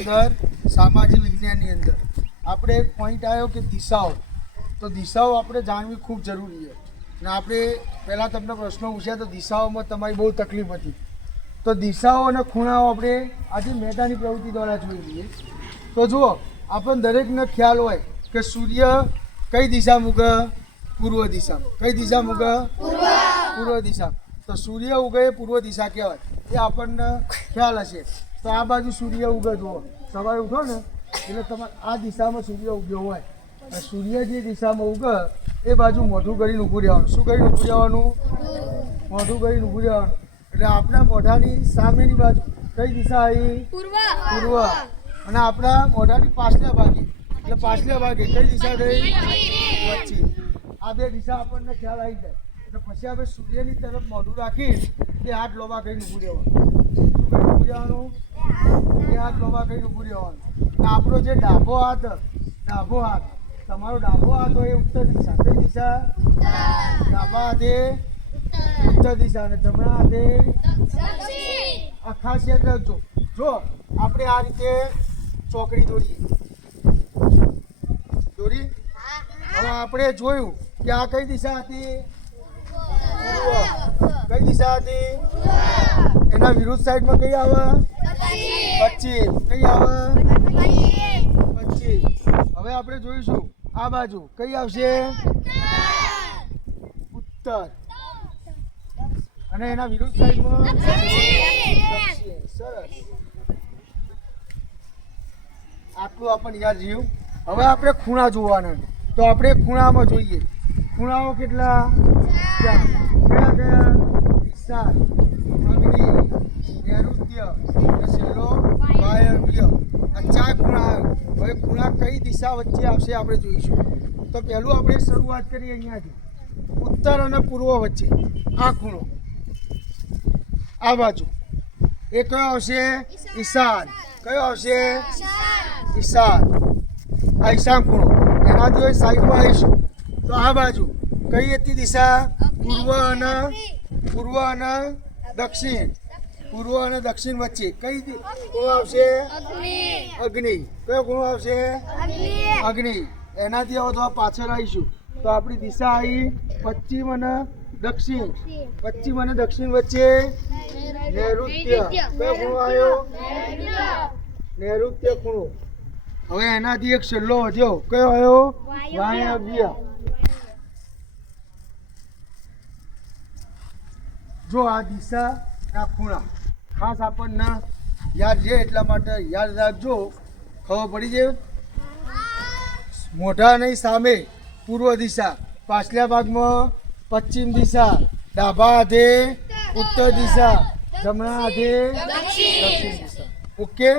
અંદર સામાજિક વિજ્ઞાનની અંદર આપણે એક પોઈન્ટ આવ્યો કે દિશાઓ. તો દિશાઓ આપણે જાણવી ખૂબ જરૂરી છે. અને આપણે પહેલાં તમને પ્રશ્નો પૂછ્યા તો દિશાઓમાં તમારી બહુ તકલીફ હતી. તો દિશાઓ અને ખૂણાઓ આપણે આજે મેદાની પ્રવૃત્તિ દ્વારા જોઈ લઈએ. તો જુઓ, આપણને દરેકને ખ્યાલ હોય કે સૂર્ય કઈ દિશા મૂકે? પૂર્વ દિશા. કઈ દિશા મૂકે? પૂર્વ દિશા. તો સૂર્ય ઉગે એ પૂર્વ દિશા કહેવાય, એ આપણને ખ્યાલ હશે. તો આ બાજુ સૂર્ય ઉગે, જુઓ સવારે ઉઠો ને એટલે તમારે આ દિશામાં સૂર્ય ઉગ્યો હોય, અને સૂર્ય જે દિશામાં ઉગે એ બાજુ મોઢું કરીને ઊભું રહેવાનું. શું કરીને ઊભું રહેવાનું? મોઢું કરીને ઊભું રહેવાનું. એટલે આપણા મોઢાની સામેની બાજુ કઈ દિશા આવી? પૂર્વ. અને આપણા મોઢાની પાછલા ભાગે, એટલે પાછલા ભાગે કઈ દિશા થઈ? પશ્ચિમ. આ બે દિશા આપણને ખ્યાલ આવી જાય. એટલે પછી આપણે સૂર્યની તરફ મોઢું રાખી એ હાથ લોબા કરીને ઊભું રહેવાનું. શું કરીને ઊભું રહેવાનું? એ હાથ લોબા કરીને ઊભું રહેવાનું. આપણો જે ડાબો હાથ, તમારો ડાબો હાથ હોય એ ઉત્તર દિશા. કઈ દિશા? ડાબા હાથે ઉત્તર દિશા અને જમણા હાથે આ ખાસ યાદ રાખજો. જો આપણે આ રીતે ચોકડી દોરીએ, દોરી. હવે આપણે જોયું કે આ કઈ દિશા હતી? પૂર્વ. કઈ દિશા હતી? એના વિરુદ્ધ સાઈડમાં કઈ આવે? પશ્ચિમ. કઈ આવે? પશ્ચિમ. હવે આપણે જોઈશું આ બાજુ કઈ આવશે? ઉત્તર. અને એના વિરુદ્ધ સાઈડમાં દક્ષિણ. સરસ. આટલું આપણને યાદ રહ્યું. હવે આપણે ખૂણા જોવાના. તો આપણે ખૂણામાં જોઈએ. ખૂણાઓ કેટલા? કયા કયા? વિશાળ, અગ્નિ, નૈઋત્ય અને છેલ્લો વાયવ્ય. આ ચાર ખૂણા આવે. હવે ખૂણા કઈ દિશા વચ્ચે આવશે આપણે જોઈશું. તો પહેલું આપણે શરૂઆત કરીએ અહીંયાથી. ઉત્તર અને પૂર્વ વચ્ચે આ ખૂણો, આ બાજુ એ કયો આવશે? ઈશાન. કયો આવશે? ઈશાન. આ ઈશાન ખૂણો. એનાથી સાઈડમાં આવીશું તો આ બાજુ કઈ હતી દિશા? પૂર્વ અને દક્ષિણ. પૂર્વ અને દક્ષિણ વચ્ચે કઈ ખૂણો આવશે? અગ્નિ. કયો ખૂણો આવશે? અગ્નિ. એનાથી હવે તો પાછળ આવીશું તો આપણી દિશા આવી પશ્ચિમ અને દક્ષિણ. પશ્ચિમ અને દક્ષિણ વચ્ચે નૈઋત્ય. કયો ખૂણો આવ્યો? નૈઋત્ય ખૂણો. હવે એનાથી એક છેલ્લો વધ્યો, કયો આવ્યો? વાયવ્ય. જો આ દિશા આ ખૂણા ખાસ આપણને યાદ છે, એટલા માટે યાદ રાખજો. ખબર પડી જાય. મોઢાની સામે પૂર્વ દિશા, પાછલા ભાગમાં પશ્ચિમ દિશા, ડાબા હાથે ઉત્તર દિશા, જમણા હાથે દક્ષિણ દિશા. ઓકે.